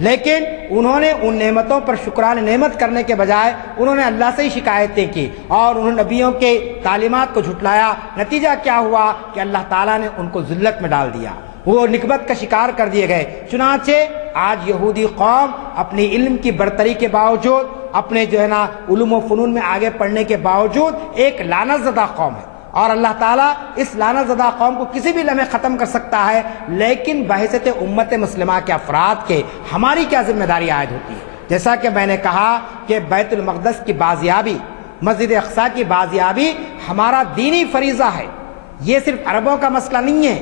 لیکن انہوں نے ان نعمتوں پر شکران نعمت کرنے کے بجائے انہوں نے اللہ سے ہی شکایتیں کی اور انہوں نے نبیوں کے تعلیمات کو جھٹلایا۔ نتیجہ کیا ہوا کہ اللہ تعالیٰ نے ان کو ذلت میں ڈال دیا، وہ نکبت کا شکار کر دیے گئے۔ چنانچہ آج یہودی قوم اپنی علم کی برتری کے باوجود، اپنے جو ہے نا علوم و فنون میں آگے پڑھنے کے باوجود ایک لعنت زدہ قوم ہے، اور اللہ تعالیٰ اس لعنت زدہ قوم کو کسی بھی لمحے ختم کر سکتا ہے، لیکن بحیثیت امت مسلمہ کے افراد کے ہماری کیا ذمہ داری عائد ہوتی ہے؟ جیسا کہ میں نے کہا کہ بیت المقدس کی بازیابی، مسجد اقصیٰ کی بازیابی ہمارا دینی فریضہ ہے۔ یہ صرف عربوں کا مسئلہ نہیں ہے،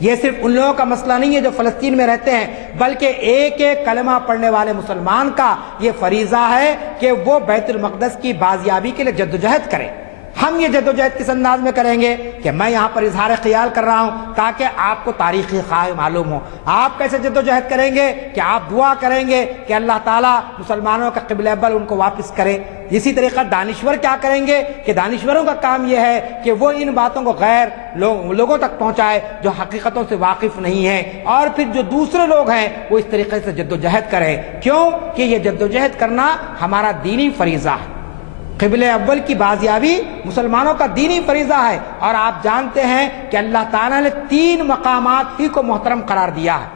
یہ صرف ان لوگوں کا مسئلہ نہیں ہے جو فلسطین میں رہتے ہیں، بلکہ ایک ایک کلمہ پڑھنے والے مسلمان کا یہ فریضہ ہے کہ وہ بیت المقدس کی بازیابی کے لیے جدوجہد کرے۔ ہم یہ جدوجہد کس انداز میں کریں گے کہ میں یہاں پر اظہار خیال کر رہا ہوں تاکہ آپ کو تاریخی خواہ معلوم ہو۔ آپ کیسے جدوجہد کریں گے کہ آپ دعا کریں گے کہ اللہ تعالیٰ مسلمانوں کا قبلہ اول ان کو واپس کرے۔ اسی طریقہ دانشور کیا کریں گے کہ دانشوروں کا کام یہ ہے کہ وہ ان باتوں کو غیر لوگوں تک پہنچائے جو حقیقتوں سے واقف نہیں ہیں، اور پھر جو دوسرے لوگ ہیں وہ اس طریقے سے جدوجہد کریں۔ کیوں کہ یہ جدوجہد کرنا ہمارا دینی فریضہ ہے۔ قبلہ اول کی بازیابی مسلمانوں کا دینی فریضہ ہے، اور آپ جانتے ہیں کہ اللہ تعالیٰ نے 3 مقامات ہی کو محترم قرار دیا ہے۔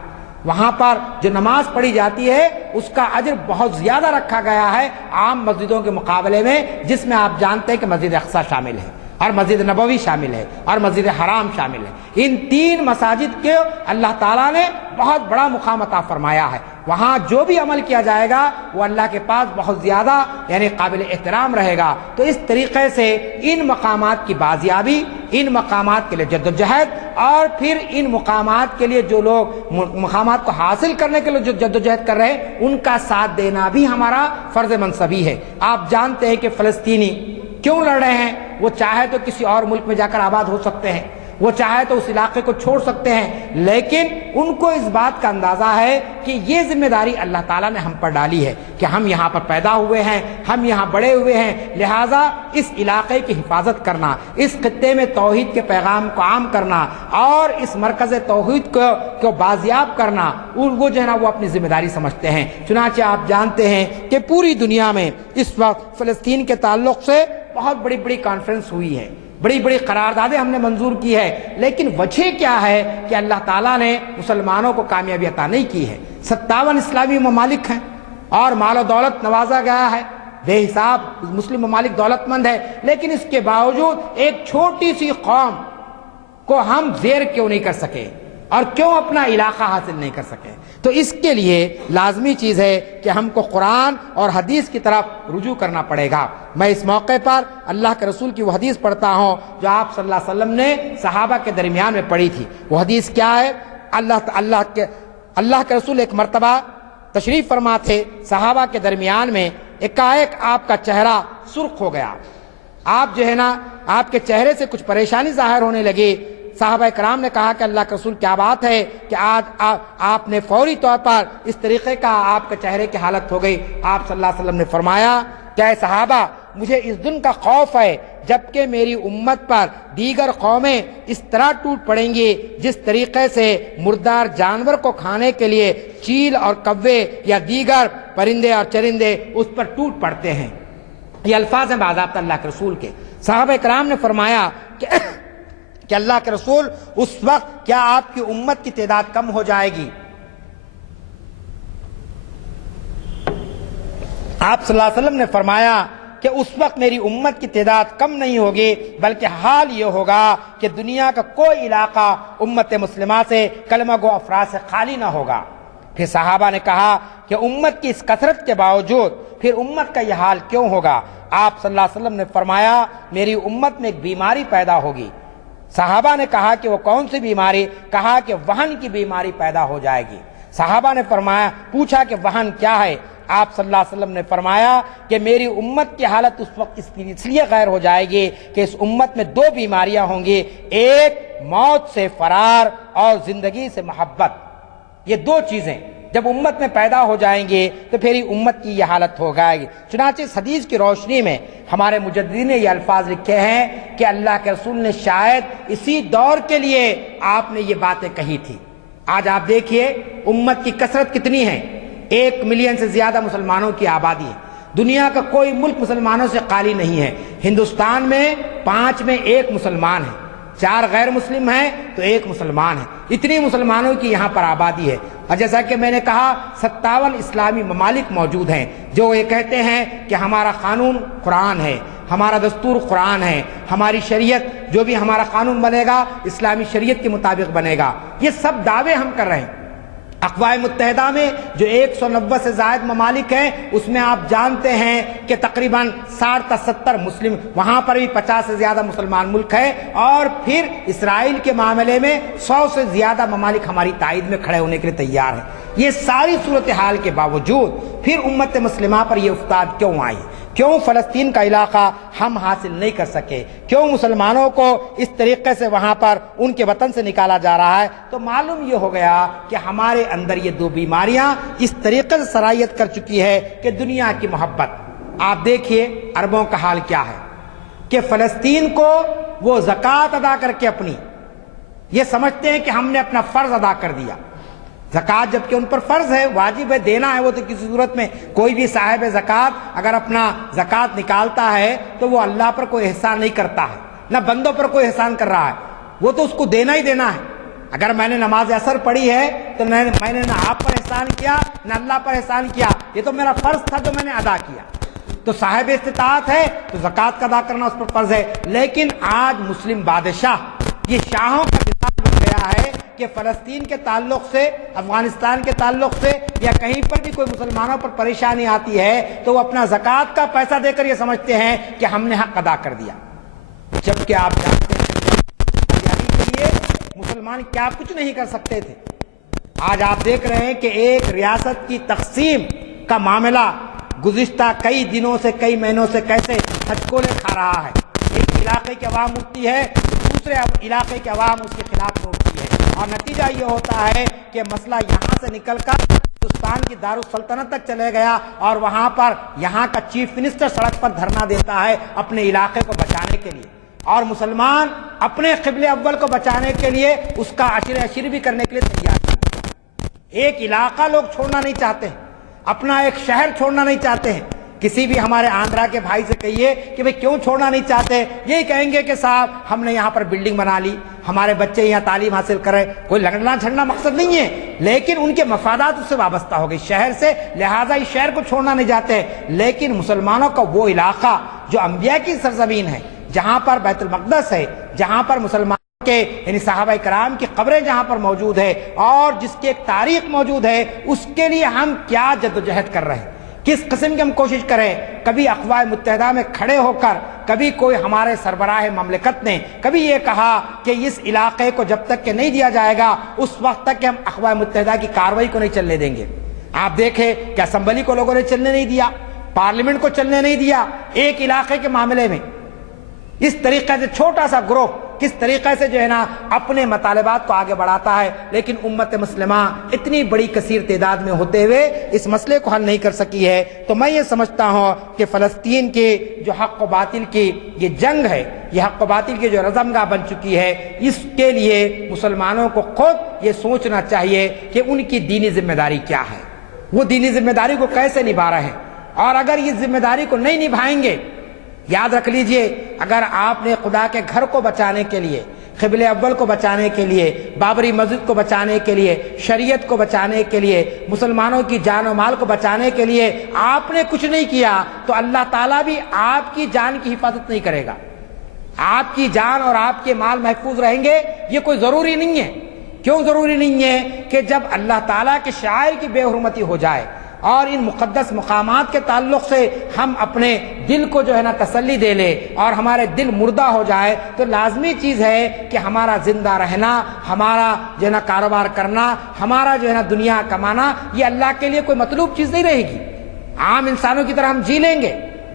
وہاں پر جو نماز پڑھی جاتی ہے اس کا اجر بہت زیادہ رکھا گیا ہے عام مسجدوں کے مقابلے میں، جس میں آپ جانتے ہیں کہ مسجد اقصیٰ شامل ہے اور مسجد نبوی شامل ہے اور مسجد حرام شامل ہے۔ ان 3 مساجد کے اللہ تعالیٰ نے بہت بڑا مقام عطا فرمایا ہے۔ وہاں جو بھی عمل کیا جائے گا وہ اللہ کے پاس بہت زیادہ یعنی قابل احترام رہے گا۔ تو اس طریقے سے ان مقامات کی بازیابی، ان مقامات کے لیے جدوجہد، اور پھر ان مقامات کے لیے جو لوگ مقامات کو حاصل کرنے کے لیے جو جدوجہد کر رہے ہیں ان کا ساتھ دینا بھی ہمارا فرض منصبی ہے۔ آپ جانتے ہیں کہ فلسطینی کیوں لڑ رہے ہیں؟ وہ چاہے تو کسی اور ملک میں جا کر آباد ہو سکتے ہیں، وہ چاہے تو اس علاقے کو چھوڑ سکتے ہیں، لیکن ان کو اس بات کا اندازہ ہے کہ یہ ذمہ داری اللہ تعالیٰ نے ہم پر ڈالی ہے کہ ہم یہاں پر پیدا ہوئے ہیں، ہم یہاں بڑے ہوئے ہیں، لہٰذا اس علاقے کی حفاظت کرنا، اس خطے میں توحید کے پیغام کو عام کرنا اور اس مرکز توحید کو بازیاب کرنا، وہ جو ہے نا وہ اپنی ذمہ داری سمجھتے ہیں۔ چنانچہ آپ جانتے ہیں کہ پوری دنیا میں اس وقت فلسطین کے تعلق سے بہت بڑی بڑی کانفرنس ہوئی ہے، بڑی بڑی قراردادیں ہم نے منظور کی ہے، لیکن وجہ کیا ہے کہ اللہ تعالیٰ نے مسلمانوں کو کامیابی عطا نہیں کی ہے۔ 57 اسلامی ممالک ہیں اور مال و دولت نوازا گیا ہے، بے حساب مسلم ممالک دولت مند ہے، لیکن اس کے باوجود ایک چھوٹی سی قوم کو ہم زیر کیوں نہیں کر سکے اور کیوں اپنا علاقہ حاصل نہیں کر سکے؟ تو اس کے لیے لازمی چیز ہے کہ ہم کو قرآن اور حدیث کی طرف رجوع کرنا پڑے گا۔ میں اس موقع پر اللہ کے رسول کی وہ حدیث پڑھتا ہوں جو آپ صلی اللہ علیہ وسلم نے صحابہ کے درمیان میں پڑھی تھی۔ وہ حدیث کیا ہے؟ اللہ کے رسول ایک مرتبہ تشریف فرما تھے، صحابہ کے درمیان میں ایک آپ کا چہرہ سرخ ہو گیا، آپ جو ہے نا آپ کے چہرے سے کچھ پریشانی ظاہر ہونے لگی۔ صحابہ کرام نے کہا کہ اللہ کے رسول کیا بات ہے کہ آج آپ نے فوری طور پر اس طریقے کا آپ کے چہرے کی حالت ہو گئی؟ آپ صلی اللہ علیہ وسلم نے فرمایا کہ اے صحابہ، مجھے اس دن کا خوف ہے جبکہ میری امت پر دیگر قومیں اس طرح ٹوٹ پڑیں گی جس طریقے سے مردار جانور کو کھانے کے لیے چیل اور کوے یا دیگر پرندے اور چرندے اس پر ٹوٹ پڑتے ہیں۔ یہ الفاظ ہیں باضابطہ اللہ کے رسول کے۔ صحابہ کرام نے فرمایا کہ اللہ کے رسول اس وقت کیا آپ کی امت کی تعداد کم ہو جائے گی؟ آپ صلی اللہ علیہ وسلم نے فرمایا کہ اس وقت میری امت کی تعداد کم نہیں ہوگی، بلکہ حال یہ ہوگا کہ دنیا کا کوئی علاقہ امت مسلمہ سے کلمہ گو افراد سے خالی نہ ہوگا۔ پھر صحابہ نے کہا کہ امت کی اس کثرت کے باوجود پھر امت کا یہ حال کیوں ہوگا؟ آپ صلی اللہ علیہ وسلم نے فرمایا میری امت میں ایک بیماری پیدا ہوگی۔ صحابہ نے کہا کہ وہ کون سی بیماری؟ کہا کہ وہن کی بیماری پیدا ہو جائے گی۔ صحابہ نے فرمایا، پوچھا کہ وہن کیا ہے؟ آپ صلی اللہ علیہ وسلم نے فرمایا کہ میری امت کی حالت اس وقت اس لیے غیر ہو جائے گی کہ اس امت میں دو بیماریاں ہوں گی، ایک موت سے فرار اور زندگی سے محبت۔ یہ دو چیزیں جب امت میں پیدا ہو جائیں گے تو پھر امت کی یہ حالت ہو جائے گی۔ چنانچہ اس حدیث کی روشنی میں ہمارے مجددین نے یہ الفاظ لکھے ہیں کہ اللہ کے رسول نے شاید اسی دور کے لیے آپ نے یہ باتیں کہی تھی۔ آج آپ دیکھیے امت کی کثرت کتنی ہے، 1 ملین سے زیادہ مسلمانوں کی آبادی ہے، دنیا کا کوئی ملک مسلمانوں سے خالی نہیں ہے۔ ہندوستان میں 5 میں 1 مسلمان ہے، 4 غیر مسلم ہیں تو 1 مسلمان ہے، اتنی مسلمانوں کی یہاں پر آبادی ہے۔ اور جیسا کہ میں نے کہا 57 اسلامی ممالک موجود ہیں جو یہ کہتے ہیں کہ ہمارا قانون قرآن ہے، ہمارا دستور قرآن ہے، ہماری شریعت جو بھی ہمارا قانون بنے گا اسلامی شریعت کے مطابق بنے گا۔ یہ سب دعوے ہم کر رہے ہیں۔ اقوام متحدہ میں جو 190 سے زائد ممالک ہیں اس میں آپ جانتے ہیں کہ تقریباً 60 تا 70 مسلم، وہاں پر بھی 50 سے زیادہ مسلمان ملک ہے، اور پھر اسرائیل کے معاملے میں 100 سے زیادہ ممالک ہماری تائید میں کھڑے ہونے کے لیے تیار ہیں۔ یہ ساری صورتحال کے باوجود پھر امت مسلمہ پر یہ افتاد کیوں آئی؟ کیوں فلسطین کا علاقہ ہم حاصل نہیں کر سکے؟ کیوں مسلمانوں کو اس طریقے سے وہاں پر ان کے وطن سے نکالا جا رہا ہے؟ تو معلوم یہ ہو گیا کہ ہمارے اندر یہ دو بیماریاں اس طریقے سے سرایت کر چکی ہے کہ دنیا کی محبت۔ آپ دیکھیے عربوں کا حال کیا ہے کہ فلسطین کو وہ زکوٰۃ ادا کر کے اپنی یہ سمجھتے ہیں کہ ہم نے اپنا فرض ادا کر دیا۔ زکوٰۃ جبکہ ان پر فرض ہے، واجب ہے، دینا ہے، وہ تو کسی صورت میں کوئی بھی صاحب زکوٰۃ اگر اپنا زکوٰۃ نکالتا ہے تو وہ اللہ پر کوئی احسان نہیں کرتا ہے، نہ بندوں پر کوئی احسان کر رہا ہے، وہ تو اس کو دینا ہی دینا ہے۔ اگر میں نے نماز عصر پڑھی ہے تو میں نے نہ آپ پر احسان کیا نہ اللہ پر احسان کیا، یہ تو میرا فرض تھا جو میں نے ادا کیا۔ تو صاحب استطاعت ہے تو زکوٰۃ کا ادا کرنا اس پر فرض ہے۔ لیکن آج مسلم بادشاہ یہ شاہوں کا نظام بن گیا ہے کہ فلسطین کے تعلق سے، افغانستان کے تعلق سے یا کہیں پر بھی کوئی مسلمانوں پر پریشانی آتی ہے تو وہ اپنا زکوٰۃ کا پیسہ دے کر یہ سمجھتے ہیں کہ ہم نے حق ادا کر دیا، جبکہ آپ جانتے ہیں کے لیے مسلمان کیا کچھ نہیں کر سکتے تھے۔ آج آپ دیکھ رہے ہیں کہ ایک ریاست کی تقسیم کا معاملہ گزشتہ کئی دنوں سے، کئی مہینوں سے کیسے ہچکولے کھا رہا ہے۔ ایک علاقے کی عوام اٹھتی ہے، دوسرے علاقے کی عوام اس کے خلاف اٹھتی ہے، اور نتیجہ یہ ہوتا ہے کہ مسئلہ یہاں سے نکل کر ہندوستان کی دارالسلطنت تک چلے گیا، اور وہاں پر یہاں کا چیف منسٹر سڑک پر دھرنا دیتا ہے اپنے علاقے کو بچانے کے لیے، اور مسلمان اپنے قبل اول کو بچانے کے لیے اس کا عشر بھی کرنے کے لیے تیار ہے۔ ایک علاقہ لوگ چھوڑنا نہیں چاہتے ہیں، اپنا ایک شہر چھوڑنا نہیں چاہتے ہیں۔ کسی بھی ہمارے آندھرا کے بھائی سے کہیے کہ بھئی کیوں چھوڑنا نہیں چاہتے، یہی کہیں گے کہ صاحب ہم نے یہاں پر بلڈنگ بنا لی، ہمارے بچے یہاں تعلیم حاصل کریں، کوئی لڑنا جھگڑنا مقصد نہیں ہے، لیکن ان کے مفادات اس سے وابستہ ہو گئی شہر سے، لہٰذا اس شہر کو چھوڑنا نہیں چاہتے۔ لیکن مسلمانوں کا وہ علاقہ جو انبیاء کی سرزمین ہے، جہاں پر بیت المقدس ہے، جہاں پر مسلمان کے یعنی صحابہ کرام کی قبریں جہاں پر موجود ہے اور جس کی ایک تاریخ موجود ہے، اس کے لیے ہم کیا جدوجہد کر رہے ہیں، کس قسم کی ہم کوشش کریں۔ کبھی اقوام متحدہ میں کھڑے ہو کر کبھی کوئی ہمارے سربراہ مملکت نے کبھی یہ کہا کہ اس علاقے کو جب تک کہ نہیں دیا جائے گا اس وقت تک کہ ہم اقوام متحدہ کی کارروائی کو نہیں چلنے دیں گے۔ آپ دیکھیں کہ اسمبلی کو لوگوں نے چلنے نہیں دیا، پارلیمنٹ کو چلنے نہیں دیا، ایک علاقے کے معاملے میں اس طریقے سے چھوٹا سا گروہ کس طریقے سے جو ہے نا اپنے مطالبات کو آگے بڑھاتا ہے، لیکن امت مسلمہ اتنی بڑی کثیر تعداد میں ہوتے ہوئے اس مسئلے کو حل نہیں کر سکی ہے۔ تو میں یہ سمجھتا ہوں کہ فلسطین کے جو حق و باطل کی یہ جنگ ہے، یہ حق و باطل کی جو رزمگاہ بن چکی ہے، اس کے لیے مسلمانوں کو خود یہ سوچنا چاہیے کہ ان کی دینی ذمہ داری کیا ہے، وہ دینی ذمہ داری کو کیسے نبھا رہے ہیں، اور اگر اس ذمہ داری کو نہیں نبھائیں گے، یاد رکھ لیجئے اگر آپ نے خدا کے گھر کو بچانے کے لیے، قبل اول کو بچانے کے لیے، بابری مسجد کو بچانے کے لیے، شریعت کو بچانے کے لیے، مسلمانوں کی جان و مال کو بچانے کے لیے آپ نے کچھ نہیں کیا تو اللہ تعالیٰ بھی آپ کی جان کی حفاظت نہیں کرے گا۔ آپ کی جان اور آپ کے مال محفوظ رہیں گے یہ کوئی ضروری نہیں ہے۔ کیوں ضروری نہیں ہے؟ کہ جب اللہ تعالیٰ کے شاعر کی بے حرمتی ہو جائے اور ان مقدس مقامات کے تعلق سے ہم اپنے دل کو جو ہے نا تسلی دے لے اور ہمارے دل مردہ ہو جائے تو لازمی چیز ہے کہ ہمارا زندہ رہنا، ہمارا جو ہے نا کاروبار کرنا، ہمارا جو ہے نا دنیا کمانا، یہ اللہ کے لیے کوئی مطلوب چیز نہیں رہے گی۔ عام انسانوں کی طرح ہم جی لیں گے،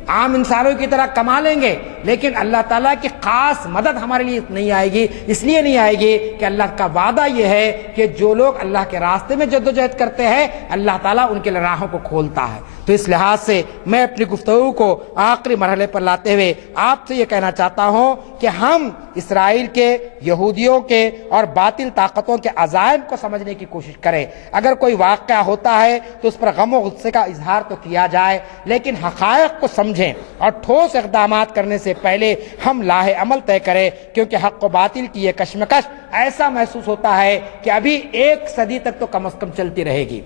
عام انسانوں کی طرح کما لیں گے، لیکن اللہ تعالیٰ کی خاص مدد ہمارے لیے نہیں آئے گی۔ اس لیے نہیں آئے گی کہ اللہ کا وعدہ یہ ہے کہ جو لوگ اللہ کے راستے میں جدوجہد کرتے ہیں اللہ تعالیٰ ان کے لیے راہوں کو کھولتا ہے۔ تو اس لحاظ سے میں اپنی گفتگو کو آخری مرحلے پر لاتے ہوئے آپ سے یہ کہنا چاہتا ہوں کہ ہم اسرائیل کے، یہودیوں کے اور باطل طاقتوں کے عزائم کو سمجھنے کی کوشش کریں۔ اگر کوئی واقعہ ہوتا ہے تو اس پر غم و غصے کا اظہار تو کیا جائے، لیکن حقائق کو سمجھیں اور ٹھوس اقدامات کرنے سے پہلے ہم لاہ عمل طے کریں، کیونکہ حق و باطل کی یہ کشمکش ایسا محسوس ہوتا ہے کہ ابھی 1 صدی تک تو کم از کم چلتی رہے گی۔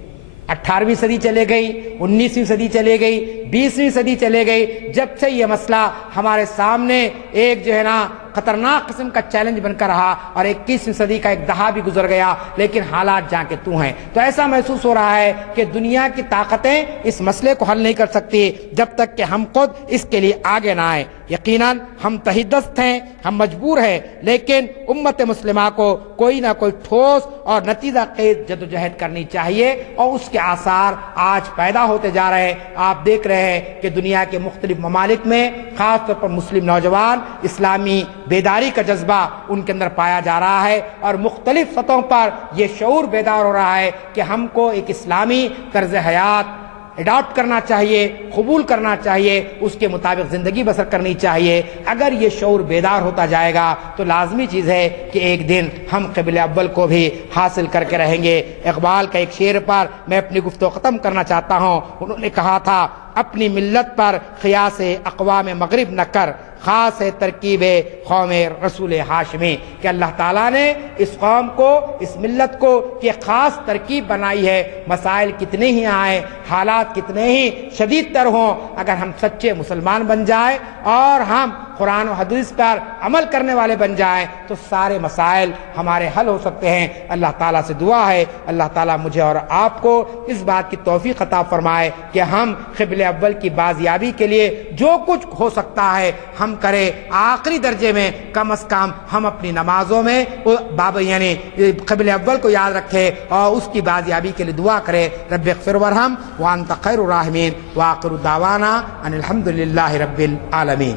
18ویں صدی چلے گئی، 19ویں صدی چلے گئی، 20ویں صدی چلے گئی، جب سے یہ مسئلہ ہمارے سامنے ایک جو ہے نا خطرناک قسم کا چیلنج بن کر رہا، اور 21ویں صدی کا ایک دہا بھی گزر گیا، لیکن حالات جہاں کے تو ہیں۔ تو ایسا محسوس ہو رہا ہے کہ دنیا کی طاقتیں اس مسئلے کو حل نہیں کر سکتی جب تک کہ ہم خود اس کے لیے آگے نہ آئیں۔ یقیناً ہم تحدست ہیں، ہم مجبور ہیں، لیکن امت مسلمہ کو کوئی نہ کوئی ٹھوس اور نتیجہ خیز جدوجہد کرنی چاہیے، اور اس کے آثار آج پیدا ہوتے جا رہے ہیں۔ آپ دیکھ رہے ہیں کہ دنیا کے مختلف ممالک میں خاص طور پر مسلم نوجوان اسلامی بیداری کا جذبہ ان کے اندر پایا جا رہا ہے، اور مختلف سطحوں پر یہ شعور بیدار ہو رہا ہے کہ ہم کو ایک اسلامی طرز حیات اڈاپٹ کرنا چاہیے، قبول کرنا چاہیے، اس کے مطابق زندگی بسر کرنی چاہیے۔ اگر یہ شعور بیدار ہوتا جائے گا تو لازمی چیز ہے کہ ایک دن ہم قبلِ اول کو بھی حاصل کر کے رہیں گے۔ اقبال کا ایک شعر پر میں اپنی گفتگو ختم کرنا چاہتا ہوں۔ انہوں نے کہا تھا، اپنی ملت پر قیاس اقوام مغرب نہ کر، خاص ہے ترکیب قوم رسول ہاشمی، کہ اللہ تعالیٰ نے اس قوم کو، اس ملت کو یہ خاص ترکیب بنائی ہے۔ مسائل کتنے ہی آئیں، حالات کتنے ہی شدید تر ہوں، اگر ہم سچے مسلمان بن جائیں اور ہم قرآن و حدیث پر عمل کرنے والے بن جائیں تو سارے مسائل ہمارے حل ہو سکتے ہیں۔ اللہ تعالیٰ سے دعا ہے اللہ تعالیٰ مجھے اور آپ کو اس بات کی توفیق عطا فرمائے کہ ہم قبلِ اول کی بازیابی کے لیے جو کچھ ہو سکتا ہے ہم کریں۔ آخری درجے میں کم از کم ہم اپنی نمازوں میں یعنی قبلِ اول کو یاد رکھیں اور اس کی بازیابی کے لیے دعا کریں۔ رب اغفر وارحم وانت خیر الراحمین، وآخر دعوانا ان الحمد للہ رب العالمین۔